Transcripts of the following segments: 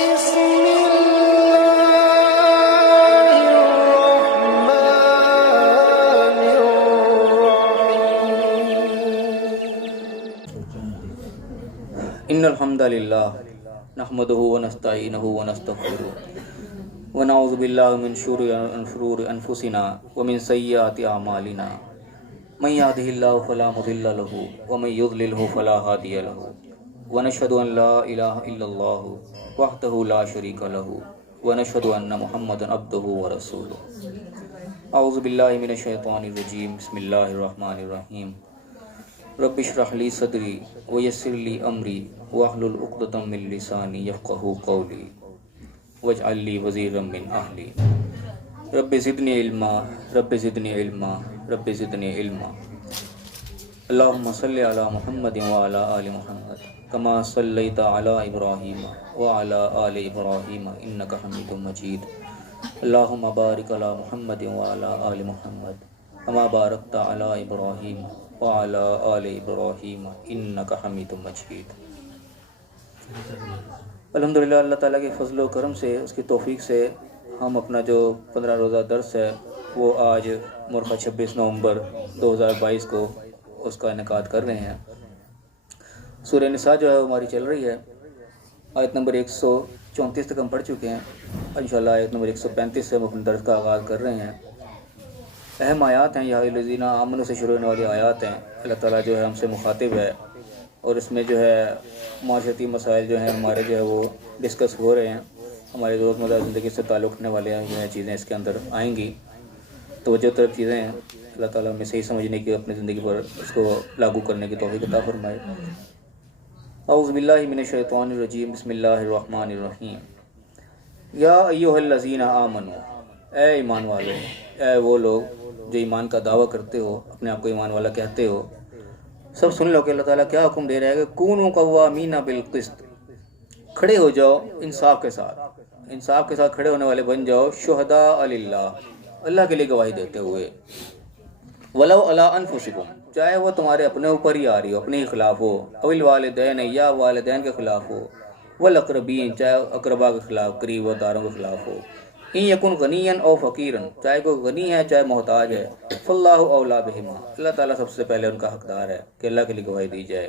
بسم الله الرحمن الرحيم إن الحمد لله نحمده ونستعينه ونستغفره ونعوذ بالله من شرور أنفسنا ومن سيئات أعمالنا من يهده الله فلا مضل له ومن يضلله فلا هادي له ونشهد أن لا إله إلا الله وحده لا شريك له ونشهد أن محمدا عبده ورسوله أعوذ بالله من الشيطان الرجيم بسم الله الرحمن الرحيم رب اشرح لي صدري ويسر لي أمري واحلل عقدة من لساني يفقهوا قولي واجعل لي وزيرا من أهلي رب زدني علما رب زدني علما رب زدني علما اللهم صل على محمد وعلى آل محمد كما صليت على إبراهيم وعلى آل إبراهيم إنك حميد مجيد اللهم بارك على محمد وعلى آل محمد كما باركت على إبراهيم وعلى آل إبراهيم إنك حميد مجيد. الحمدللہ اللہ تعالیٰ کے فضل و کرم سے، اس کی توفیق سے ہم اپنا جو 15 روزہ درس ہے وہ آج مرخہ 26 نومبر 2022 کو اس کا انعقاد کر رہے ہیں. سورہ نساء جو ہے ہماری چل رہی ہے. آیت نمبر 134 تک ہم پڑھ چکے ہیں. انشاءاللہ آیت نمبر 135 سے ہم اپنے درس کا آغاز کر رہے ہیں. اہم آیات ہیں، یا الذین آمنوا سے شروع ہونے والی آیات ہیں. اللہ تعالیٰ جو ہے ہم سے مخاطب ہے اور اس میں جو ہے معاشرتی مسائل جو ہیں ہمارے جو ہے وہ ڈسکس ہو رہے ہیں. ہماری روزمرہ زندگی سے تعلق رکھنے والے جو ہیں چیزیں اس کے اندر آئیں گی. توجہ طرف چیزیں ہیں. اللہ تعالیٰ ہمیں صحیح سمجھنے کی، اپنی زندگی پر اس کو لاگو کرنے کی توفیق عطا فرمائے. اعوذ باللہ من الشیطان الرجیم بسم اللہ الرحمن الرحیم. یا ایھا الذین آمنوا، اے ایمان والے، اے وہ لوگ جو ایمان کا دعویٰ کرتے ہو، اپنے آپ کو ایمان والا کہتے ہو، سب سن لو کہ اللہ تعالیٰ کیا حکم دے رہا ہے کہ کونوا قوامین بالقسط، کھڑے ہو جاؤ انصاف کے ساتھ، انصاف کے ساتھ کھڑے ہونے والے بن جاؤ. شہداء للہ، اللہ کے لیے گواہی دیتے ہوئے. ولو علی انفسکم، چاہے وہ تمہارے اپنے اوپر ہی آ رہی ہو، اپنے ہی خلاف ہو. او الوالدین، یا والدین کے خلاف ہو. والاقربین، چاہے اقربا کے خلاف، قریب و داروں کے خلاف ہو. ان یکن غنیا او فقیرا، چاہے کوئی غنی ہے چاہے محتاج ہے. فاللہ اولی بہما، اللہ تعالیٰ سب سے پہلے ان کا حقدار ہے کہ اللہ کے لیے گواہی دی جائے.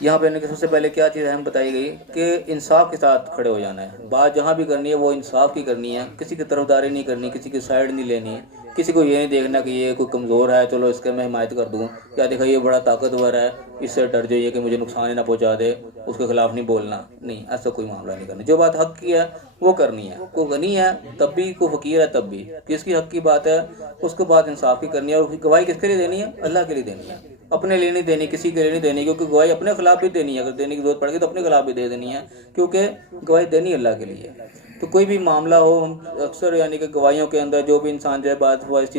یہاں پہ سب سے پہلے کیا چیز اہم بتائی گئی کہ انصاف کے ساتھ کھڑے ہو جانا ہے. بات جہاں بھی کرنی ہے وہ انصاف کی کرنی ہے، کسی کی طرفداری نہیں کرنی، کسی کی سائڈ نہیں لینی ہے. کسی کو یہ نہیں دیکھنا کہ یہ کوئی کمزور ہے چلو اس کے میں حمایت کر دوں، یا دیکھا یہ بڑا طاقتور ہے اس سے ڈر جائیے کہ مجھے نقصان ہی نہ پہنچا دے، اس کے خلاف نہیں بولنا. نہیں، ایسا کوئی معاملہ نہیں کرنا. جو بات حق کی ہے وہ کرنی ہے. کوئی غنی ہے تب بھی، کوئی فقیر ہے تب بھی، کس کی حق کی بات ہے اس کو بات انصاف کی کرنی ہے. اور گواہی کس کے لیے دینی ہے؟ اللہ کے لیے دینی ہے، اپنے لیے نہیں دینی، کسی کے لیے نہیں دینی. کیونکہ گواہی اپنے خلاف بھی دینی ہے، اگر دینے کی ضرورت پڑے گی تو اپنے خلاف بھی دے دینی ہے، کیونکہ گواہی دینی اللہ کے لیے. تو کوئی بھی معاملہ ہو، اکثر یعنی کہ گواہیوں کے اندر جو بھی انسان جو ہے بات وہ اس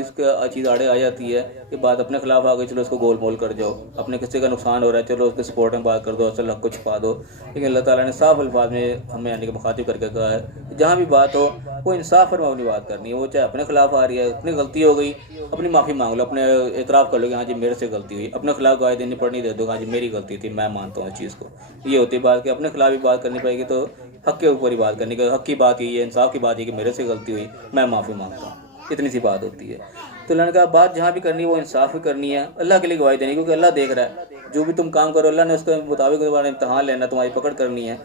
چیز آڑے آ جاتی ہے کہ بات اپنے خلاف آ گئی، چلو اس کو گول مول کر جاؤ. اپنے کسی کا نقصان ہو رہا ہے چلو اس کے سپورٹ میں بات کر دو، اصل حق کو چھپا دو. لیکن اللہ تعالیٰ نے صاف الفاظ میں ہمیں یعنی کہ مخاطب کر کے کہا ہے کہ جہاں بھی بات ہو وہ انصاف پر مبنی بات کرنی ہے. وہ چاہے اپنے خلاف آ رہی ہے، اپنی غلطی ہو گئی اپنی معافی مانگ لو، اپنے اعتراف کر لو کہ ہاں جی میرے سے غلطی ہوئی. اپنے خلاف گواہی دینی پڑنی دے دو، ہاں جی میری غلطی تھی، میں مانتا ہوں اس چیز کو. یہ ہوتی بات کہ اپنے خلاف بھی بات کرنی پڑے گی تو حق کے اوپر ہی بات کرنی ہے. حق کی بات یہ ہے، انصاف کی بات یہ کہ میرے سے غلطی ہوئی، میں معافی مانگتا ہوں. اتنی سی بات ہوتی ہے. تو اللہ نے کہا بات جہاں بھی کرنی ہے وہ انصاف بھی کرنی ہے، اللہ کے لیے گواہی دینی، کیونکہ اللہ دیکھ رہا ہے جو بھی تم کام کرو. اللہ نے اس کے مطابق امتحان لینا، تمہاری پکڑ کرنی ہے.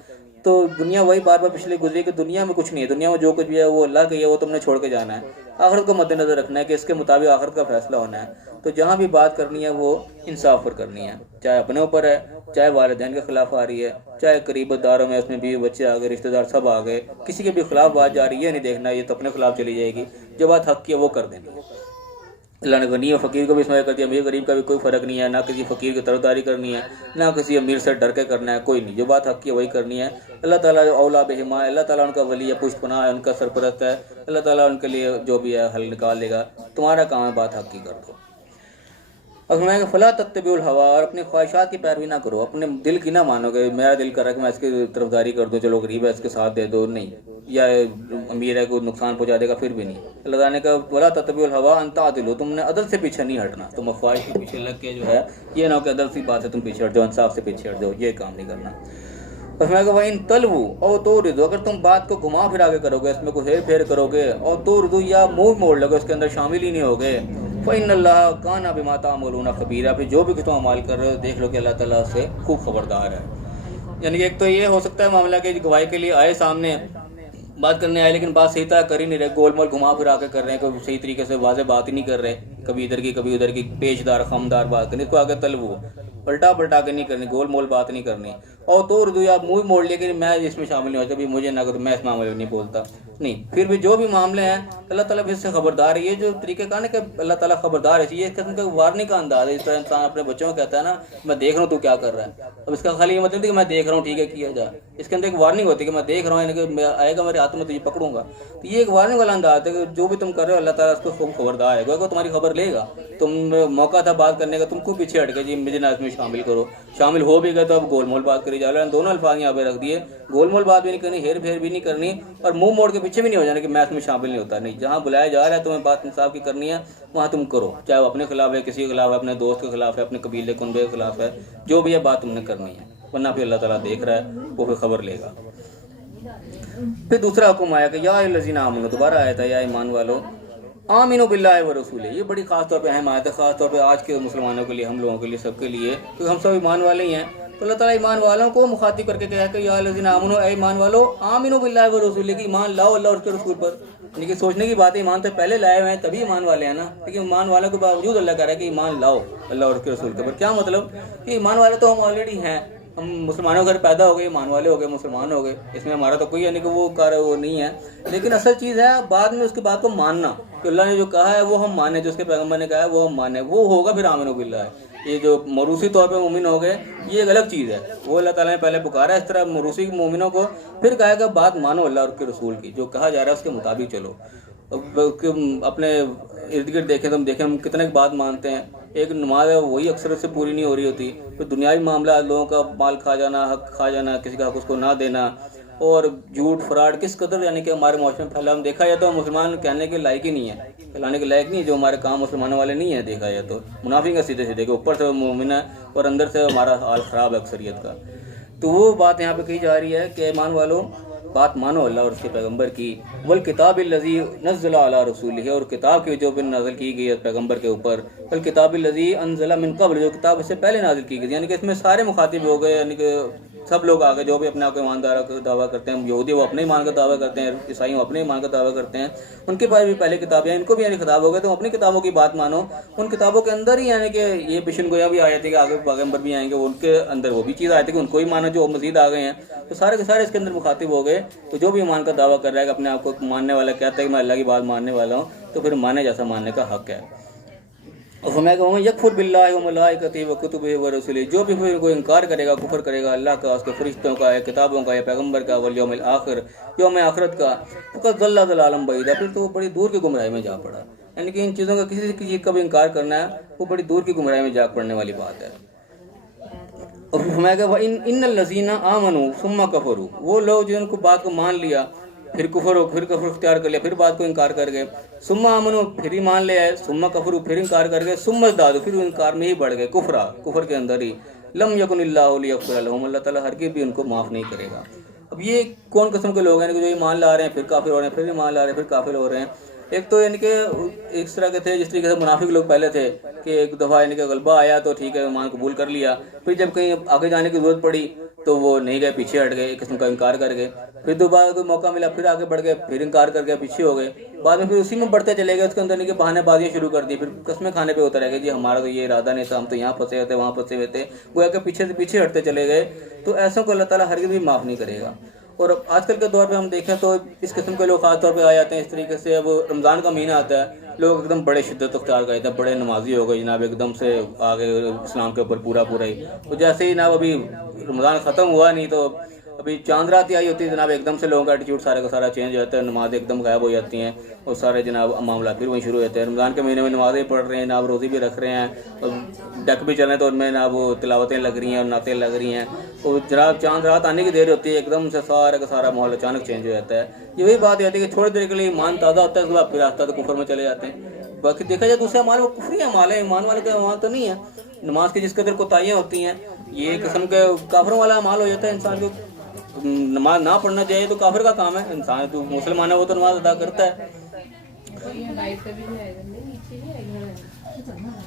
تو دنیا وہی بار بار پچھلے گزری کہ دنیا میں کچھ نہیں ہے، دنیا میں جو کچھ بھی ہے وہ اللہ کے ہے، وہ تم نے چھوڑ کے جانا ہے. آخرت کو مد نظر رکھنا ہے کہ اس کے مطابق آخرت کا فیصلہ ہونا ہے. تو جہاں بھی بات کرنی ہے وہ انصاف پر کرنی ہے، چاہے اپنے اوپر ہے، چاہے والدین کے خلاف آ رہی ہے، چاہے قریب داروں میں اس میں بیوی بچے آ گئے، رشتہ دار سب آ گئے، کسی کے بھی خلاف بات جا رہی ہے نہیں دیکھنا یہ تو اپنے خلاف چلی جائے گی. جو بات حق کی ہے وہ کر دینی ہے. اللہ نے غنی اور فقیر کو بھی اسماعیل کر دیا. امیر غریب کا بھی کوئی فرق نہیں ہے، نہ کسی فقیر کی طرفداری کرنی ہے نہ کسی امیر سے ڈر کے کرنا ہے، کوئی نہیں. جو بات حق کی ہے وہی کرنی ہے. اللہ تعالیٰ اولا بہما، اللہ تعالیٰ ان کا ولی ہے، پشت پناہ ہے، ان کا سرپرست ہے. اللہ تعالیٰ ان کے لیے جو بھی ہے حل نکال لے گا. تمہارا کام ہے بات حق کی کر دو. اب میں کہ فلا تتبعوا الہوا، اور اپنی خواہشات کی پیروی نہ کرو، اپنے دل کی نہ مانو کہ میرا دل کر رہا ہے کہ میں اس کی طرفداری کر دوں، چلو غریب ہے اس کے ساتھ دے دو. نہیں، یا امیر ہے کو نقصان پہنچا دے گا پھر بھی نہیں. اللہ تعالیٰ نے کہا ولا تتبعوا الہوا ان تعدلوا، تم نے عدل سے پیچھے نہیں ہٹنا. تم خواہش کے پیچھے لگ کے جو ہے یہ نہ ہو کہ عدل سی بات ہے تم پیچھے ہٹ جاؤ، انصاف سے پیچھے ہٹ جاؤ، یہ کام نہیں کرنا. فرمایا کہ وَإِن تَلْوُوا أَوْ تُعْرِضُوا، اگر تم بات کو گھما پھرا کے کرو گے، اس میں کوئی ہیر پھیر کرو گے، اور تُعْرِضُوا یا منہ موڑ لگو، اس کے اندر شامل ہی نہیں ہوگے، فَإِنَّ اللَّهَ كَانَ بِمَا تَعْمَلُونَ خَبِيرًا، پھر جو بھی تم عمل کر رہے ہو دیکھ لو کہ اللہ تعالیٰ سے خوب خبردار ہے۔ یعنی کہ ایک تو یہ ہو سکتا ہے معاملہ کہ گواہی کے لیے آئے سامنے بات کرنے آئے، لیکن بات صحیح طرح کر ہی نہیں رہے، گول مول گھما پھرا کے کر رہے ہیں، کوئی صحیح طریقے سے واضح بات ہی نہیں کر رہے، کبھی ادھر کی کبھی ادھر کی پیچدار خمدار بات کرنی، اس کو آگے طلبو پلٹا پلٹا کے نہیں کرنی، گول مول بات نہیں کرنی، اور تو اردو یا منہ موڑ لیا کہ میں اس میں شامل نہیں ہوتا، کبھی مجھے نہ کرو، میں اس معاملے میں نہیں بولتا نہیں۔ پھر بھی جو بھی معاملے ہیں اللہ تعالیٰ بھی اس سے خبردار ہے۔ یہ جو طریقہ کار ہے کہ اللہ تعالیٰ خبردار ہے، یہ ایک قسم کا وارننگ کا انداز ہے۔ اس طرح انسان اپنے بچوں کو کہتا ہے نا میں دیکھ رہا ہوں تو کیا کر رہا ہے، اب اس کا خالی یہ مطلب نہیں کہ میں دیکھ رہا ہوں ٹھیک ہے کیا جائے، اس کے اندر ایک وارننگ ہوتی ہے کہ میں دیکھ رہا ہوں، یعنی کہ آئے گا میرے ہاتھ میں تو یہ پکڑوں گا، تو یہ ایک وارننگ والا انداز ہے کہ جو بھی تم کر رہے ہو اللہ تعالیٰ اس کو خوب خبردار ہے، گویا تمہاری خبر لے گا۔ تم موقع تھا بات کرنے کا، تم کو پیچھے ہٹ گئے جی مجھے نہ اس میں شامل کرو، شامل ہو بھی گئے تو اب گول مول بات کری جا رہا ہے۔ دونوں الفاظ یہاں پہ رکھ دیے، گول مول بات بھی نہیں کرنی، ہیر پھیر بھی نہیں کرنی، اور منہ موڑ کے پیچھے بھی نہیں ہو جانا کہ میں اس میں شامل نہیں ہوتا، نہیں، جہاں بلایا جا رہا ہے تمہیں بات انصاف کی کرنی ہے وہاں تم کرو، چاہے وہ اپنے خلاف ہے، کسی کے خلاف ہے، اپنے دوست کے خلاف ہے، اپنے قبیلے کنبے کے خلاف ہے، جو بھی ہے بات تم نے کرنی ہے، ورنہ پھر اللہ تعالیٰ دیکھ رہا ہے، وہ پھر خبر لے گا۔ پھر دوسرا حکم آیا کہ یا الذین آمنوا، دوبارہ آیا تھا یا ایمان والو، آمنوا باللہ ورسولہ، یہ بڑی خاص طور پہ اہم آیت ہے، خاص طور پہ آج کے مسلمانوں کے لیے، ہم لوگوں کے لیے، سب کے لیے، کیونکہ ہم سب ایمان والے ہی ہیں، تو اللہ تعالیٰ ایمان والوں کو مخاطب کر کے کہا کہ یا الذین آمنوا، اے ایمان والو، آمنوا باللہ ورسولہ، کہ ایمان لاؤ اللہ اور اس کے رسول پر۔ یعنی کہ سوچنے کی بات ہے، ایمان تو پہلے لائے ہوئے ہیں تبھی ایمان والے ہیں نا، لیکن ایمان والوں کے باوجود اللہ کہہ رہا ہے کہ ایمان لاؤ اللہ اور اس کے رسول کے پر۔ کیا مطلب کہ ایمان والے تو ہم آلریڈی ہیں، ہم مسلمانوں کے گھر پیدا ہو گئے، ایمان والے ہو گئے، مسلمان ہو گئے، اس میں ہمارا تو کوئی یعنی کہ وہ کار وہ نہیں ہے، لیکن اصل چیز ہے بعد میں اس کی بات کو ماننا، کہ اللہ نے جو کہا ہے وہ ہم مانیں، جو اس کے پیغمبر نے کہا ہے وہ ہم مانیں، وہ ہوگا پھر آمنوا باللہ ہے۔ یہ جو موروثی طور پہ مومن ہو گئے یہ ایک الگ چیز ہے، وہ اللہ تعالیٰ نے پہلے پکارا ہے اس طرح موروثی مومنوں کو، پھر کہا کہ بات مانو اللہ اور کے رسول کی، جو کہا جا رہا ہے اس کے مطابق چلو۔ اپنے ارد گرد دیکھیں تو ہم دیکھیں ہم کتنے بات مانتے ہیں، ایک نماز ہے وہی اکثر سے پوری نہیں ہو رہی ہوتی، پھر دنیاوی معاملات، لوگوں کا مال کھا جانا، حق کھا جانا، کسی کا حق اس کو نہ دینا، اور جھوٹ فراڈ کس قدر یعنی کہ ہمارے معاشرے میں پھیلا، ہم دیکھا جائے تو مسلمان کہنے کے لائق ہی نہیں ہے، کہلانے کے لائق نہیں ہے، جو ہمارے کام مسلمانوں والے نہیں ہیں، دیکھا جائے تو منافق ہے سیدھے سیدھے، کہ اوپر سے وہ مومن ہے اور اندر سے ہمارا حال خراب ہے اکثریت کا۔ تو وہ بات یہاں پہ کہی جا رہی ہے کہ ایمان والو بات مانو اللہ اور اس کے پیغمبر کی، والکتاب الذی نزل علی رسولہ، اور کتاب کی جو بھی نازل کی گئی ہے پیغمبر کے اوپر، والکتاب الذی انزل من قبل، جو کتاب اس سے پہلے نازل کی گئی، یعنی کہ اس میں سارے مخاطب ہو گئے، یعنی کہ سب لوگ آگے جو بھی اپنے آپ کو ایماندار کا دعویٰ کرتے ہیں، یہودی وہ اپنے ایمان کا دعویٰ کرتے ہیں، عیسائی وہ اپنے ایمان کا دعویٰ کرتے ہیں، ان کے پاس بھی پہلے کتابیں ہیں، ان کو بھی یعنی خطاب ہو گئے، تو اپنی کتابوں کی بات مانو، ان کتابوں کے اندر ہی یعنی کہ یہ پیشن گویا بھی آئے تھے کہ آگے پیغمبر بھی آئیں گے، ان کے اندر وہ بھی چیز آئے تھے کہ ان کو ہی مانو جو مزید آ گئے ہیں، تو سارے کے سارے اس کے اندر مخاطب ہو گئے۔ تو جو بھی ایمان کا دعویٰ کر رہا ہے کہ اپنے آپ کو ماننے والا کہتا ہے کہ میں اللہ کی بات ماننے والا ہوں، تو پھر مانے جیسا ماننے کا حق ہے۔ اور فرمایا کہ وَمَن یکفر باللہ وملائکتہ وکتبہ ورسلہ، جو بھی کوئی انکار کرے گا، کفر کرے گا اللہ کا، اس کے فرشتوں کا، کتابوں کا، یا پیغمبر کا، والیوم الآخر، یوم آخرت کا، فقد ضل ضلالا بعیدا، پھر تو وہ بڑی دور کی گمراہی میں جا پڑا۔ یعنی کہ ان چیزوں کا کسی چیز کا بھی انکار کرنا ہے وہ بڑی دور کی گمراہی میں جا پڑنے والی بات ہے۔ اور فرمایا کہ وَإِنَّ الَّذِينَ آمَنُوا ثُمَّ كَفَرُوا، وہ لوگ جن کو بات کو مان لیا پھر کفر اختیار کر لیا، پھر بات کو انکار کر گئے، ثم آمنوا پھر ہی مان لے آئے، ثم کفروا پھر انکار کر گئے، ثم ازدادوا پھر انکار میں ہی بڑھ گئے، کفر کے اندر ہی، لم یکن اللہ لیغفر لهم، اللہ تعالیٰ ہرگز بھی ان کو معاف نہیں کرے گا۔ اب یہ کون قسم کے لوگ ہیں کہ جو ایمان لا رہے ہیں پھر کافر ہو رہے ہیں، پھر ایمان لا رہے ہیں پھر کافر ہو رہے ہیں؟ ایک تو یعنی کہ اس طرح کے تھے جس طریقے سے منافق لوگ پہلے تھے کہ ایک دفعہ یعنی کہ غلبہ آیا تو ٹھیک ہے ایمان قبول کر لیا، پھر جب کہیں آگے جانے کی ضرورت پڑی تو وہ نہیں گئے، پیچھے ہٹ گئے، ایک قسم کا انکار کر گئے، پھر دوبارہ کوئی موقع ملا پھر آگے بڑھ گئے، پھر انکار کر گئے، پیچھے ہو گئے، بعد میں پھر اسی میں بڑھتے چلے گئے، اس کے اندر نہیں کہ بہانے بازیاں شروع کر دی، پھر قسمیں کھانے پہ ہوتا رہ گیا جی ہمارا تو یہ ارادہ نہیں تھا، ہم تو یہاں پھنسے ہوئے تھے وہاں پھنسے ہوئے تھے، گویا کہ پیچھے سے پیچھے ہٹتے چلے گئے، تو ایسوں کو اللہ تعالیٰ ہرگز بھی معاف نہیں کرے گا۔ اور آج کل کے دور پہ ہم دیکھیں تو اس قسم کے لوگ خاص طور پہ آ جاتے ہیں اس طریقے سے، اب رمضان کا مہینہ آتا ہے، لوگ ایک دم بڑے شدت اختیار کرتے ہیں، بڑے نمازی ہو گئے جناب، ایک دم سے آگے اسلام کے اوپر پورا ہی، تو جیسے ہی جناب ابھی رمضان ختم ہوا نہیں تو ابھی چاند رات ہی آئی ہوتی ہے جناب، ایک دم سے لوگوں کا ایٹیٹیوڈ سارے کا سارا چینج ہو جاتا ہے، نماز ایک دم غائب ہو جاتی ہیں اور سارے جناب معاملات پھر وہیں شروع ہو جاتے ہیں۔ رمضان کے مہینے میں نمازیں پڑھ رہے ہیں جناب، روزی بھی رکھ رہے ہیں اور ڈک بھی چل رہے ہیں، تو ان میں جناب وہ تلاوتیں لگ رہی ہیں اور نعتیں لگ رہی ہیں، اور جناب چاند رات آنے کی دیر ہوتی ہے، ایک دم سے سارا کا سارا ماحول اچانک چینج ہو جاتا ہے۔ یہ وہی بات آتی ہے کہ تھوڑی دیر کے لیے ایمان تازہ ہوتا ہے، اس کے بعد پھر آستہ تو کفر میں چلے جاتے ہیں۔ باقی دیکھا جائے دوسرے اعمال وہ کفری اعمال ہے، ایمان والے کا اعمال تو نہیں ہے۔ نماز کی جس قدر کوتاہیاں ہوتی ہیں یہ قسم کے کافروں والا اعمال ہو جاتا ہے انسان کو، نماز نہ پڑھنا چاہیے تو کافر کا کام ہے. انسان تو مسلمان ہے وہ تو نماز ادا کرتا ہے.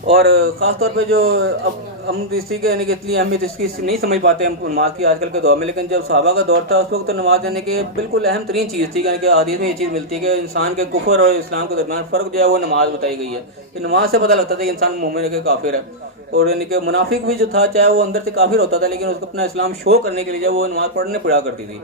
اور خاص طور پہ جو اب ہم اسی کے یعنی کہ اتنی اہمیت اس کی نہیں سمجھ پاتے ہم نماز کی آج کل کے دور میں، لیکن جب صحابہ کا دور تھا اس وقت تو نماز یعنی کہ بالکل اہم ترین چیز تھی. یعنی کہ حدیث میں یہ چیز ملتی ہے کہ انسان کے کفر اور اسلام کے درمیان فرق جو ہے وہ نماز بتائی گئی ہے. کہ نماز سے پتہ لگتا تھا کہ انسان مومن ہے کہ کافر ہے. اور یعنی کہ منافق بھی جو تھا چاہے وہ اندر سے کافر ہوتا تھا لیکن اس کو اپنا اسلام شو کرنے کے لیے جو وہ نماز پڑھنے پڑا کرتی تھی.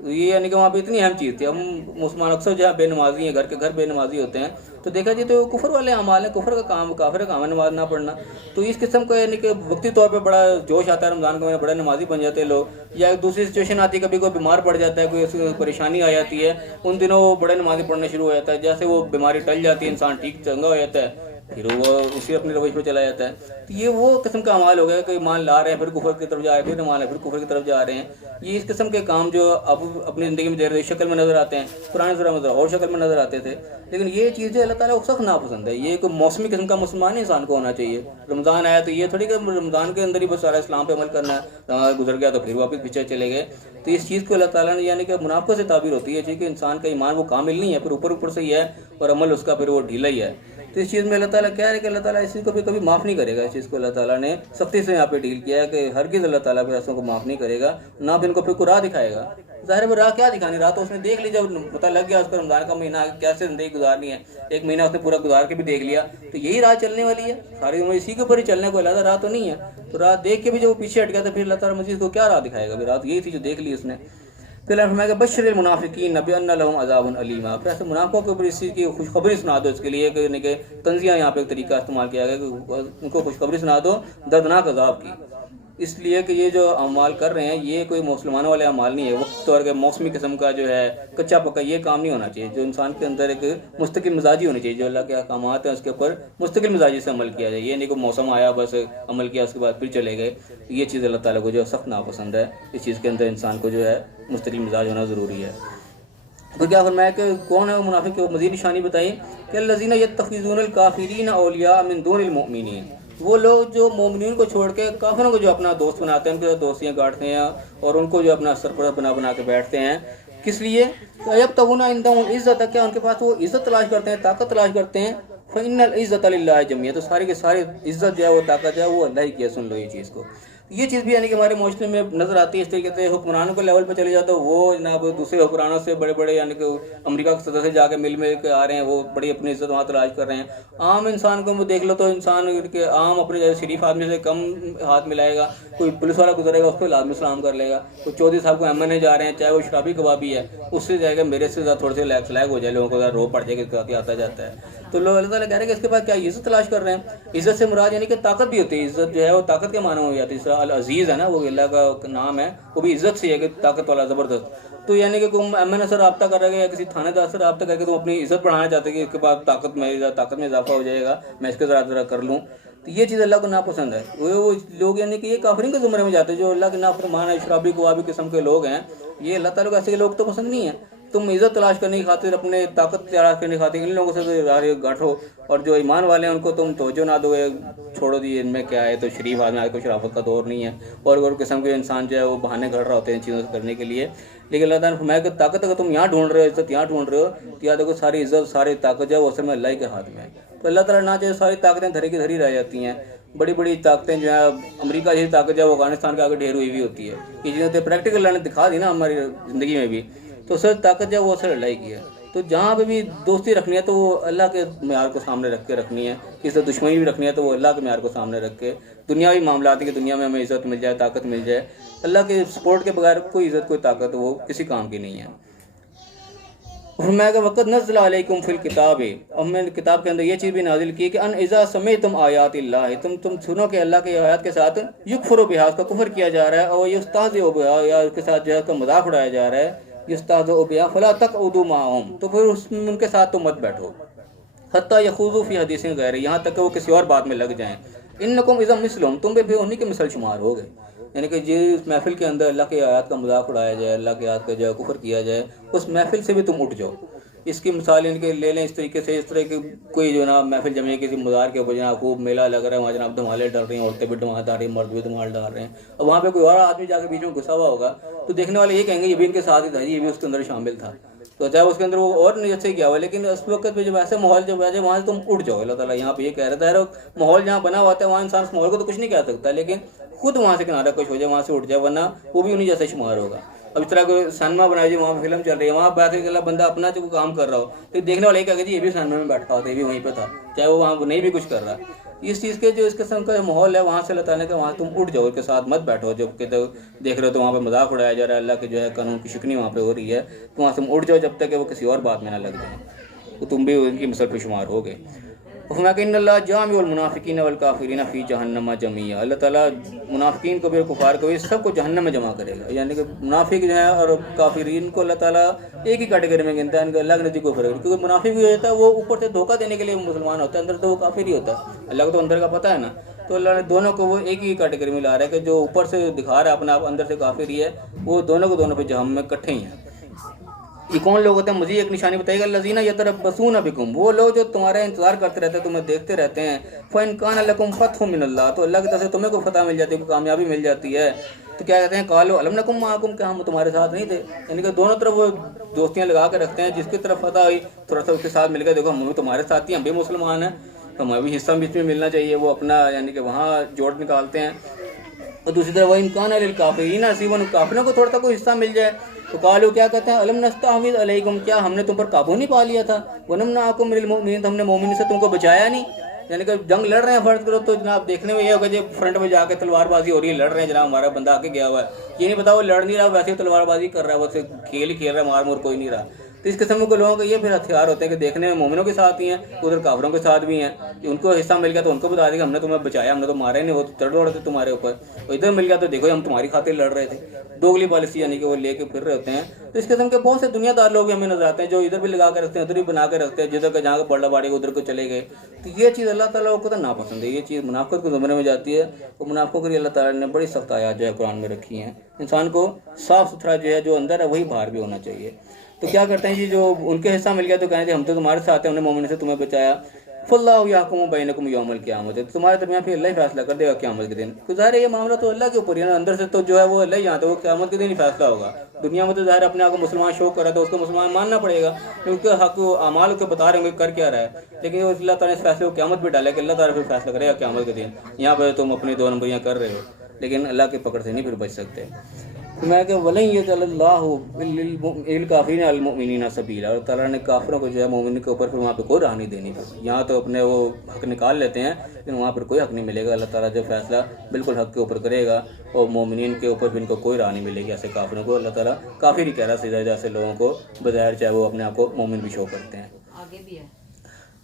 یہ یعنی کہ وہاں پہ اتنی اہم چیز تھی. ہم مسلمان اکثر جو ہے بے نمازی ہیں، گھر کے گھر بے نمازی ہوتے ہیں، تو دیکھا جائے تو کفر والے اعمال ہیں، کفر کا کام، کافر کا کام ہے نماز نہ پڑھنا. تو اس قسم کا یعنی کہ وقتی طور پہ بڑا جوش آتا ہے رمضان کے مہینے، بڑے نمازی بن جاتے ہیں لوگ. یا ایک دوسری سچویشن آتی ہے، کبھی کوئی بیمار پڑ جاتا ہے، کوئی پریشانی آ جاتی ہے، ان دنوں وہ بڑے نمازی پڑھنا شروع ہو جاتا ہے. جیسے وہ بیماری ٹل جاتی ہے، انسان ٹھیک چنگا ہو جاتا ہے، پھر وہ اسی اپنی روش پہ چلا جاتا ہے. تو یہ وہ قسم کا اعمال ہو گیا کہ ایمان لا رہے ہیں، پھر کفر کی طرف جا رہے ہیں، پھر ایمان ہے، پھر کفر کی طرف جا رہے ہیں. یہ اس قسم کے کام جو اب اپنی زندگی میں دیر شکل میں نظر آتے ہیں، پرانے زمانے میں اور شکل میں نظر آتے تھے. لیکن یہ چیزیں اللہ تعالیٰ کو سخت ناپسند ہے. یہ کوئی موسمی قسم کا مسلمان انسان کو ہونا چاہیے. رمضان آیا تو یہ تھوڑی کہ رمضان کے اندر ہی بس سارا اسلام پہ عمل کرنا ہے، رمضان گزر گیا تو پھر واپس پیچھے چلے گئے. تو اس چیز کو اللہ تعالیٰ نے یعنی کہ منافقت سے تعبیر ہوتی ہے کہ انسان کا ایمان وہ کامل نہیں ہے، پھر اوپر سے ہی ہے اور عمل اس کا پھر وہ ڈھیلا ہی ہے. تو اس چیز میں اللہ تعالیٰ کہہ رہے کہ اللہ تعالیٰ اس چیز کو بھی کبھی معاف نہیں کرے گا. اس چیز کو اللہ تعالیٰ نے سختی سے یہاں پہ ڈیل کیا ہے کہ ہرگز اللہ تعالیٰ پھر ایسوں کو معاف نہیں کرے گا، نہ بھی ان کو پھر کوئی راہ دکھائے گا. ظاہر ہے راہ کیا دکھانی، راہ تو اس نے دیکھ لی. جب پتہ لگ گیا اس کو رمضان کا مہینہ کیسے زندگی گزارنی ہے، ایک مہینہ اس نے پورا گزار کے بھی دیکھ لیا، تو یہی راہ چلنے والی ہے. ساری عمر اسی کے اوپر ہی چلنے کو علیحدہ راہ تو نہیں ہے. تو راہ دیکھ کے بھی جب وہ پیچھے ہٹ گیا تو پھر اللہ تعالیٰ مزید کو کیا راہ دکھائے گا. راہ یہی تھی جو دیکھ لی اس نے. پھر اللہ فرمائے گا بشر المنافقین بان لهم عذاب علیم. پھر ایسے منافقوں کے اوپر اس چیز کی خوشخبری سنا دو. اس کے لیے کہ تنزیہ یہاں پہ ایک طریقہ استعمال کیا گیا کہ ان کو خوشخبری سنا دو دردناک عذاب کی. اس لیے کہ یہ جو اعمال کر رہے ہیں یہ کوئی مسلمانوں والے اعمال نہیں ہے. وقت طور کے موسمی قسم کا جو ہے کچا پکا یہ کام نہیں ہونا چاہیے. جو انسان کے اندر ایک مستقل مزاجی ہونی چاہیے. جو اللہ کے احکامات ہیں اس کے اوپر مستقل مزاجی سے عمل کیا جائے. یہ نہیں کہ موسم آیا بس عمل کیا اس کے بعد پھر چلے گئے. یہ چیز اللہ تعالیٰ کو جو ہے سخت ناپسند ہے. اس چیز کے اندر انسان کو جو ہے مستقل مزاج ہونا ضروری ہے. تو کیا فرمایا کہ کون ہے وہ منافق کی مزید نشانی بتائی کہ الذین یتخذون الکافرین اولیاء من دون المؤمنین. وہ لوگ جو مومنین کو چھوڑ کے کافروں کو جو اپنا دوست بناتے ہیں، ان کے ساتھ دوستیاں گاڑتے ہیں اور ان کو جو اپنا سرپرست بنا کے بیٹھتے ہیں. کس لیے؟ یبتغون عندهم العزت. کیا ان کے پاس وہ عزت تلاش کرتے ہیں، طاقت تلاش کرتے ہیں. فإن العزت للہ جميعا. تو ساری کی ساری عزت جو ہے وہ طاقت جو ہے وہ اللہ ہی کی ہے. سن لو یہ چیز کو. یہ چیز بھی یعنی کہ ہمارے معاشرے میں نظر آتی ہے. اس طریقے سے حکمرانوں کے لیول پہ چلے جاتے وہ جناب دوسرے حکمرانوں سے بڑے بڑے یعنی کہ امریکہ کے صدر سے جا کے مل کے آ رہے ہیں، وہ بڑی اپنی عزت وہاں تلاش کر رہے ہیں. عام انسان کو دیکھ لو تو انسان کے عام اپنے جیسے شریف آدمی سے کم ہاتھ ملائے گا. کوئی پولیس والا گزرے گا اس کو لازمی سلام کر لے گا. کوئی چودھری صاحب کو ایم جا رہے ہیں چاہے وہ شرابی کبابی ہے، اس سے جائے گا میرے سے زیادہ تھوڑے سے لائق ہو جائے، لوگوں کو رو پڑ جائے گا کہ آتا جاتا ہے. تو لوگ اللہ تعالیٰ کہہ رہے ہیں کہ اس کے بعد کیا عزت تلاش کر رہے ہیں. عزت سے مراد یعنی کہ طاقت بھی ہوتی ہے. عزت جو ہے وہ طاقت کے معنی میں ہو جاتی ہے. العزیز ہے نا، وہ اللہ کا نام ہے، وہ بھی عزت سے ہے کہ طاقت والا زبردست. تو یعنی کہ تم ایم این اے سے رابطہ کر رہے ہیں یا کسی تھانے دار سے رابطہ کر کے تم اپنی عزت بڑھانا چاہتے ہیں کہ اس کے بعد طاقت میں اضافہ ہو جائے گا، میں اس کے ذرا کر لوں. تو یہ چیز اللہ کو ناپسند ہے. وہ لوگ یعنی کہ یہ کافرین کے زمرے میں جاتے ہیں جو اللہ کے نافرمان ہے، شرابی کوابی قسم کے لوگ ہیں. یہ اللہ تعالیٰ کو ایسے لوگ تو پسند نہیں ہیں. تم عزت تلاش کرنے کی خاطر، اپنے طاقت تلاش کرنے کی خاطر ان لوگوں سے گاٹھو، اور جو ایمان والے ہیں ان کو تم توجہ نہ دو. چھوڑو دی ان میں کیا ہے، تو شریف آدمی کوئی شرافت کا دور نہیں ہے. اور قسم کے انسان جو ہے وہ بہانے گھڑ رہا ہوتے ہیں ان چیزوں سے کرنے کے لیے. لیکن اللہ تعالیٰ نے فرمایا کہ طاقت اگر تم یہاں ڈھونڈ رہے ہو، عزت یہاں ڈھونڈ رہے ہو، تو یاد رکھو ساری عزت ساری طاقت جو ہے وہ اصل میں اللہ کے ہاتھ میں ہے. تو اللہ تعالیٰ نہ چاہے ساری طاقتیں دھری کی دھری رہ جاتی ہیں. بڑی بڑی طاقتیں جو ہیں امریکہ جیسی طاقت جو ہے وہ افغانستان کے آگے ڈھیر ہوئی ہوئی ہوتی ہے. یہ چیزیں پریکٹیکل اللہ نے دکھا دی نا ہماری زندگی میں بھی. تو سر طاقت جو ہے وہ اصل اللہ کی ہے. تو جہاں پہ بھی دوستی رکھنی ہے تو وہ اللہ کے معیار کو سامنے رکھ کے رکھنی ہے. کسی سے دشمنی بھی رکھنی ہے تو وہ اللہ کے معیار کو سامنے رکھ کے. دنیاوی معاملات ہیں کہ دنیا میں ہمیں عزت مل جائے، طاقت مل جائے. اللہ کے سپورٹ کے بغیر کوئی عزت کوئی طاقت وہ کسی کام کی نہیں ہے. فرمایا کہ وقت نزل علیکم فی الکتاب. اور میں نے کتاب کے اندر یہ چیز بھی نازل کی کہ ان اذا سمعتم آیات اللہ، تم سنو کہ اللہ کے آیات کے ساتھ یکفر بہا، اس کا کفر کیا جا رہا ہے، اور یستہزئ بہا، یا اس کے ساتھ جو ہے اس کا مذاق اڑایا جا رہا ہے. یستہزئ بہا فلا تقعدوا معهم، تو پھر ان کے ساتھ تم مت بیٹھو. حتی یخوضوا فی حدیث غیر، یہاں تک کہ وہ کسی اور بات میں لگ جائیں. انکم اذا مثلهم، تم بھی انہی کے مثل شمار ہو گئے. یعنی کہ جس محفل کے اندر اللہ کے آیات کا مذاق اڑایا جائے، اللہ کے آیات کا جو ہے کفر کیا جائے، اس محفل سے بھی تم اٹھ جاؤ. اس کی مثال ان کے لے لیں اس طریقے سے، اس طرح کی کوئی جو نا محفل جمعے کسی مزار کے اوپر جناب خوب میلہ لگ رہا ہے، وہاں جناب دھمالے ڈال رہی ہیں، عورتیں بھی دھمال ڈال رہی ہیں، مرد بھی دھمال ڈال رہے ہیں، اور وہاں پہ کوئی اور آدمی جا کے بیچ میں گھسا ہوا ہوگا تو دیکھنے والے یہ کہیں گے یہ بھی ان کے ساتھ ہی تھا، یہ بھی اس کے اندر شامل تھا، تو چاہے اس کے اندر وہ اور نیت سے کیا ہوا، لیکن اس وقت پہ جب ایسے ماحول جب آ جائے وہاں سے تم اٹھ جاؤ. اللہ تعالیٰ یہاں پہ یہ کہہ رہا ہے ماحول جہاں بنا ہوا ہے وہاں انسان اس ماحول کو تو کچھ نہیں کہہ سکتا، لیکن خود وہاں سے کنارہ کش ہو جائے، وہاں سے اٹھ جائے، ورنہ وہ بھی انہیں جیسے شمار ہوگا. اب اس طرح کوئی سینما بنائی جائے، وہاں پہ فلم چل رہی ہے، وہاں بیٹھ کے بندہ اپنا جو کام کر رہا ہو تو دیکھنے والے کہا کہ یہ بھی سینما میں بیٹھا ہوتا ہے، یہ بھی وہیں پہ تھا، چاہے وہ وہاں نہیں بھی کچھ کر رہا. اس چیز کے جو اس قسم کا ماحول ہے وہاں سے اللہ تعالیٰ نے وہاں تم اٹھ جاؤ، کے ساتھ مت بیٹھو. جب کہ دیکھ رہے ہو تو وہاں پہ مذاق اڑایا جا رہا ہے، اللہ کے جو ہے قانون کی شکنی وہاں پہ ہو رہی ہے، تو وہاں سے تم اٹھ جاؤ جب تک کہ وہ کسی اور بات میں نہ لگ جائیں، تو تم بھی ان کی مثل پہ شمار ہو گئے. فرمایا کہ ان اللہ جامع المنافقین والکافرین فی جہنم جمیعا، اللہ تعالیٰ منافقین کو بھی کفار کو بھی سب کو جہنم میں جمع کرے گا. یعنی کہ منافق جو ہے اور کافرین کو اللہ تعالیٰ ایک ہی کیٹیگری میں گنتا ہے، ان کو اللہ کے نزدیک کو فرق، کیونکہ منافق بھی ہوتا ہے وہ اوپر سے دھوکہ دینے کے لیے مسلمان ہوتا ہے، اندر تو وہ کافر ہی ہوتا ہے، اللہ کو تو اندر کا پتہ ہے نا. تو اللہ نے دونوں کو وہ ایک ہی کیٹیگری میں لا رہا ہے کہ جو اوپر سے دکھا رہا ہے اپنا آپ اندر سے کافر ہی ہے، وہ دونوں کو دونوں پہ جہنم میں اکٹھے ہی ہیں. یہ کون لوگ ہوتے ہیں؟ مجھے ایک نشانی بتائیے گا. الذین یتربصون بکم، وہ لوگ جو تمہارا انتظار کرتے رہتے ہیں، تمہیں دیکھتے رہتے ہیں. فإن کان لکم فتح من اللہ، تو اللہ کی طرف سے تمہیں کوئی فتح مل جاتی ہے، کوئی کامیابی مل جاتی ہے، تو کیا کہتے ہیں قالوا الم نکم معکم، کیا ہم تمہارے ساتھ نہیں تھے. یعنی کہ دونوں طرف وہ دوستیاں لگا کے رکھتے ہیں، جس کی طرف فتح ہوئی تھوڑا سا اس کے ساتھ مل کے دیکھو ہم بھی تمہارے ساتھ ہی، ہم بھی مسلمان ہیں، تو ہمیں بھی حصہ بیچ میں ملنا چاہیے، وہ اپنا یعنی کہ وہاں جوڑ نکالتے ہیں. اور دوسری طرف وإن کان للکافرین نصیب، کافروں کو تھوڑا سا کوئی حصہ مل جائے تو قالوا کیا کہتے ہیں الم نستحوذ علیکم، کیا ہم نے تم پر قابو نہیں پا لیا تھا، ونمنعکم من المؤمنین، ہم نے مومن سے تم کو بچایا نہیں. یعنی کہ جنگ لڑ رہے ہیں فرض کرو تو جناب دیکھنے میں یہ ہوگا جب فرنٹ میں جا کے تلوار بازی ہو رہی ہے، لڑ رہے ہیں جناب ہمارا بندہ آگے گیا ہوا ہے، یہ نہیں پتا وہ لڑ نہیں رہا، ویسے ہی تلوار بازی کر رہا ہے، وہ کھیل ہی کھیل رہا ہے، مار مور کوئی نہیں رہا. تو اس قسم کے لوگوں کے یہ پھر ہتھیار ہوتے ہیں کہ دیکھنے میں مومنوں کے ساتھ ہی ہیں، ادھر کافروں کے ساتھ بھی ہیں. ان کو حصہ مل گیا تو ان کو بتا دیا کہ ہم نے تمہیں بچایا، ہم نے تو مارا ہی نہیں، وہ تو چڑھ دوڑ تھے تمہارے اوپر. اور ادھر مل گیا تو دیکھو ہم تمہاری خاطر لڑ رہے تھے. دوگلی پالیسی یعنی کہ وہ لے کے پھر رہے ہوتے ہیں. تو اس قسم کے بہت سے دنیا دار لوگ بھی ہمیں نظر آتے ہیں جو ادھر بھی لگا کے رکھتے ہیں، ادھر بھی بنا کے رکھتے ہیں، جدھر کا جہاں کا بڑا باڑی ادھر کو چلے گئے. تو یہ چیز اللہ تعالیٰ کو تو ناپسند ہے، یہ چیز منافقت کے زمرے میں جاتی ہے. اور منافقوں کے لیے اللہ تعالیٰ نے بڑی سخت آیات جو ہے قرآن میں رکھی ہیں. انسان کو صاف ستھرا جو ہے جو اندر ہے وہی باہر بھی ہونا چاہیے. تو کیا کرتے ہیں جی جو ان کے حصہ مل گیا تو کہیں گے ہم تو تمہارے ساتھ ہیں، ہم نے مومن سے تمہیں بچایا. فاللہ یحکم بینکم یوم القیامت، تمہارے درمیان پھر اللہ ہی فیصلہ کر دے گا قیامت کے دن. تو ظاہر ہے یہ معاملہ تو اللہ کے اوپر ہی ہے، اندر سے تو جو ہے وہ اللہ ہی جانتا ہے، وہ قیامت کے دن ہی فیصلہ ہوگا. دنیا میں تو ظاہر اپنے آپ کو مسلمان شو کر رہا ہے تو اس کو مسلمان ماننا پڑے گا، کیونکہ حق و اعمال کو بتا رہے ہوں گے کر کیا رہا ہے. لیکن اللہ تعالیٰ نے اس فیصلے کو قیامت بھی ڈالا کہ اللہ تعالیٰ پھر فیصلہ کرے گا قیامت کے دن. یہاں پہ تم اپنی دو نمبریاں کر رہے ہو لیکن اللہ کے پکڑ سے نہیں پھر بچ سکتے. میں کہ وَلَن يَجْعَلَ اللَّهُ لِلْكَافِرِينَ عَلَى الْمُؤْمِنِينَ سَبِيلًا، اور تعالیٰ نے کافروں کو جو ہے مومن کے اوپر پھر وہاں پہ کوئی راہ نہیں دینی. یہاں تو اپنے وہ حق نکال لیتے ہیں لیکن وہاں پر کوئی حق نہیں ملے گا. اللہ تعالیٰ جو فیصلہ بالکل حق کے اوپر کرے گا اور مومنین کے اوپر بھی ان کو کوئی راہ نہیں ملے گی. ایسے کافروں کو اللہ تعالیٰ کافر ہی کہہ رہا سیدھا جیسے لوگوں کو بظاہر چاہے وہ اپنے آپ کو مومن بھی شو کرتے ہیں.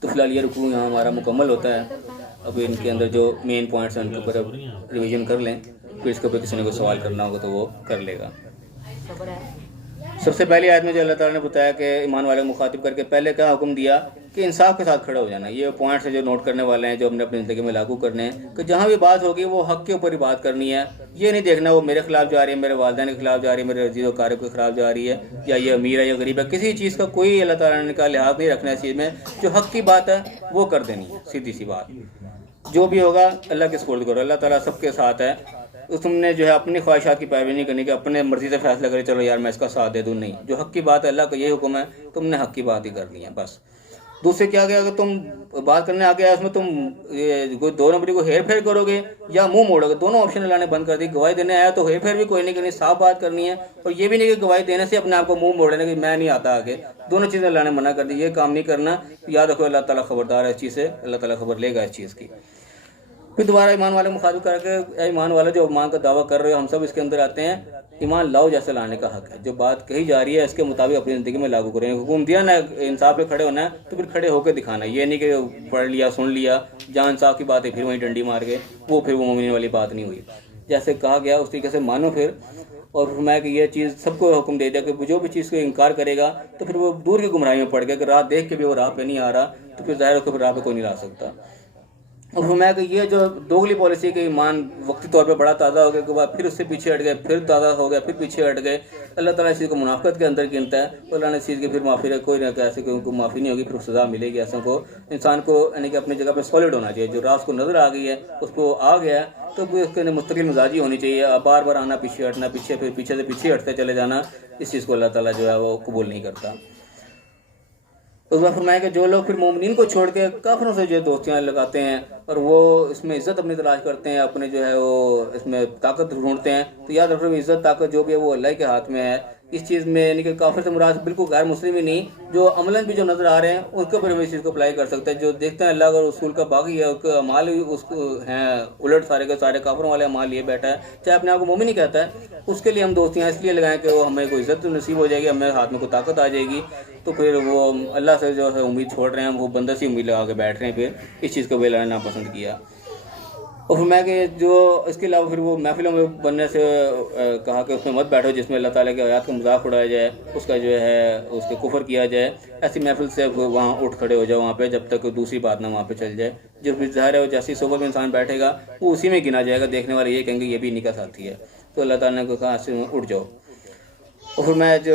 تو فی الحال یہ رکوع یہاں ہمارا مکمل ہوتا ہے. اب ان کے اندر جو مین پوائنٹس ہیں ان کے اوپر ریویژن کر لیں، پھر اس کے اوپر کسی نے کوئی سوال کرنا ہوگا تو وہ کر لے گا. سب سے پہلی آیت میں جو اللہ تعالیٰ نے بتایا کہ ایمان والے کو مخاطب کر کے پہلے کیا حکم دیا کہ انصاف کے ساتھ کھڑے ہو جانا. یہ پوائنٹس ہیں جو نوٹ کرنے والے ہیں، جو ہم نے اپنی زندگی میں لاگو کرنے ہیں کہ جہاں بھی بات ہوگی وہ حق کے اوپر ہی بات کرنی ہے. یہ نہیں دیکھنا وہ میرے خلاف جا رہی ہے، میرے والدین کے خلاف جا رہی ہے، میرے عزیز و قارب کے خلاف جا رہی ہے، یا یہ امیر ہے یا غریب ہے. کسی چیز کا کوئی اللہ تعالیٰ نے کا لحاظ نہیں رکھنا. اس چیز میں جو حق کی بات ہے وہ کر دینی ہے، سیدھی سی بات. جو بھی ہوگا اللہ کے سپرد کرو، اللہ تعالیٰ سب کے ساتھ ہے. تم نے جو ہے اپنی خواہشات کی پیروی نہیں کرنی کہ اپنے مرضی سے فیصلہ کرے چلو یار میں اس کا ساتھ دے دوں. نہیں، جو حق کی بات ہے اللہ کا یہ حکم ہے، تم نے حق کی بات ہی کرنی ہے بس. دوسرے کیا گیا اگر تم بات کرنے آگے اس میں تم کوئی دو نمبری کو ہیر پھیر کرو گے یا منہ موڑو گے، دونوں آپشن اللہ نے بند کر دی. گواہی دینے آیا تو ہیر پھیر بھی کوئی نہیں کرنی، صاف بات کرنی ہے. اور یہ بھی نہیں کہ گواہی دینے سے اپنے آپ کو منہ موڑ لینا کہ میں نہیں آتا آگے. دونوں چیزیں اللہ نے منع کر دی، یہ کام نہیں کرنا. یاد رکھو اللہ تعالیٰ خبردار ہے اس چیز سے، اللہ تعالیٰ خبر لے گا اس چیز کی. پھر دوبارہ ایمان والے مخاطب کر کے ایمان والے جو ایمان کا دعویٰ کر رہے ہو ہم سب اس کے اندر آتے ہیں. ایمان لاؤ جیسے لانے کا حق ہے، جو بات کہی جا رہی ہے اس کے مطابق اپنی زندگی میں لاگو کریں. حکم دیا نا انصاف پہ کھڑے ہونا ہے تو پھر کھڑے ہو کے دکھانا. یہ نہیں کہ پڑھ لیا سن لیا جہاں انصاف کی بات ہے پھر وہیں ڈنڈی مار کے وہ پھر وہ مومن والی بات نہیں ہوئی. جیسے کہا گیا اس طریقے سے مانو پھر. اور فرمایا کہ یہ چیز سب کو حکم دے دیا کہ جو بھی چیز کو انکار کرے گا تو پھر وہ دور کی گمراہی میں پڑ گیا کہ راہ دیکھ کے بھی وہ راہ پہ نہیں آ رہا تو پھر ظاہر ہو کہ پھر راہ پہ کوئی نہیں لا سکتا. اور فرمایا کہ یہ جو دوگلی پالیسی کے ایمان وقتی طور پہ بڑا تازہ ہو گیا کے بعد پھر اس سے پیچھے ہٹ گئے، پھر تازہ ہو گیا، پھر پیچھے ہٹ گئے، اللہ تعالیٰ اس چیز کو منافقت کے اندر گنتا ہے، تو اللہ نے اس چیز کی پھر معافی رکھ کوئی نہ کہ ایسے کو معافی نہیں ہوگی، پھر سزا ملے گی ایسوں کو۔ انسان کو یعنی کہ اپنی جگہ پہ سالڈ ہونا چاہیے، جو راز کو نظر آ گئی ہے اس کو آ گیا ہے تو اس کے مستقل مزاجی ہونی چاہیے، بار بار آنا پیچھے ہٹنا، پیچھے پھر پیچھے سے پیچھے ہٹتے چلے جانا، اس چیز کو اللہ تعالیٰ جو ہے وہ قبول نہیں کرتا۔ اس بار فرمایا کہ جو لوگ پھر مومنین کو چھوڑ کے کافروں سے جو دوستیاں لگاتے ہیں اور وہ اس میں عزت اپنی تلاش کرتے ہیں، اپنے جو ہے وہ اس میں طاقت ڈھونڈتے ہیں، تو یاد رکھو عزت طاقت جو بھی ہے وہ اللہ کے ہاتھ میں ہے۔ اس چیز میں یعنی کہ کافر سے مراد بالکل غیر مسلم ہی نہیں، جو عملاً بھی جو نظر آ رہے ہیں اس کے اوپر ہم اس چیز کو اپلائی کر سکتے ہیں، جو دیکھتے ہیں اللہ اور رسول کا باغی ہے، اس کے اعمال بھی اس کو ہیں الٹ سارے کے سارے کافروں والے اعمال لیے بیٹھا ہے، چاہے اپنے آپ کو مومن ہی کہتا ہے، اس کے لیے ہم دوستیاں اس لیے لگائیں کہ وہ ہمیں کوئی عزت نصیب ہو جائے گی، ہمیں ہاتھ میں کوئی طاقت آ جائے گی، تو پھر وہ اللہ سے جو ہے امید چھوڑ رہے ہیں، وہ بندہ سی امید لگا کے بیٹھ رہے ہیں، پھر اس چیز کو بھی اللہ نے ناپسند کیا۔ اور فرمایا کہ جو اس کے علاوہ پھر وہ محفلوں میں بننے سے کہا کہ اس میں مت بیٹھو جس میں اللہ تعالیٰ کے آیات کا مذاق اڑایا جائے، اس کا جو ہے اس کے کفر کیا جائے، ایسی محفل سے وہاں اٹھ کھڑے ہو جاؤ وہاں پہ، جب تک دوسری بات نہ وہاں پہ چل جائے۔ جو بھی ظاہر ہے وہ جیسی صحبت میں انسان بیٹھے گا وہ اسی میں گنا جائے گا، دیکھنے والے یہ کہیں گے یہ بھی انہی کا ساتھی ہے، تو اللہ تعالیٰ نے کہا ایسے اٹھ جاؤ۔ اور پھر میں جو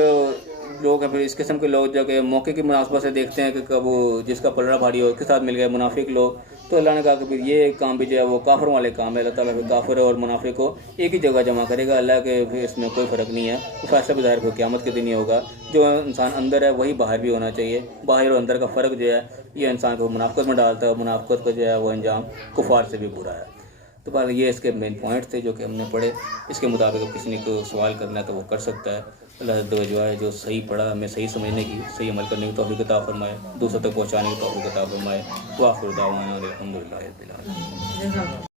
لوگ ہیں پھر اس قسم کے لوگ جو کہ موقع کی مناسبت سے دیکھتے ہیں کہ کب جس کا پلڑا بھاری ہو اس کے ساتھ مل گئے منافق لوگ، تو اللہ نے کہا کہ پھر یہ کام بھی جو ہے وہ کافروں والے کام ہے، اللہ تعالیٰ پھر کافر اور منافق کو ایک ہی جگہ جمع کرے گا، اللہ کے پھر اس میں کوئی فرق نہیں ہے، وہ فیصلہ بھی ظاہر پھر قیامت کے دن ہی ہوگا۔ جو انسان اندر ہے وہی باہر بھی ہونا چاہیے، باہر اور اندر کا فرق جو ہے یہ انسان کو منافقت میں ڈالتا ہے، منافقت کا جو ہے وہ انجام کفار سے بھی برا ہے۔ تو بہرحال یہ اس کے مین پوائنٹ تھے جو کہ ہم نے پڑھے، اس کے مطابق کسی نے کوئی سوال کرنا ہے تو وہ کر سکتا ہے۔ اللہ جو ہے جو صحیح پڑھا ہمیں صحیح سمجھنے کی، صحیح عمل کرنے کی توفیق عطا فرمائے، دوسروں تک پہنچانے کی توفیق عطا فرمائے۔ وآخر دعوانا الحمدللہ رب العالمین۔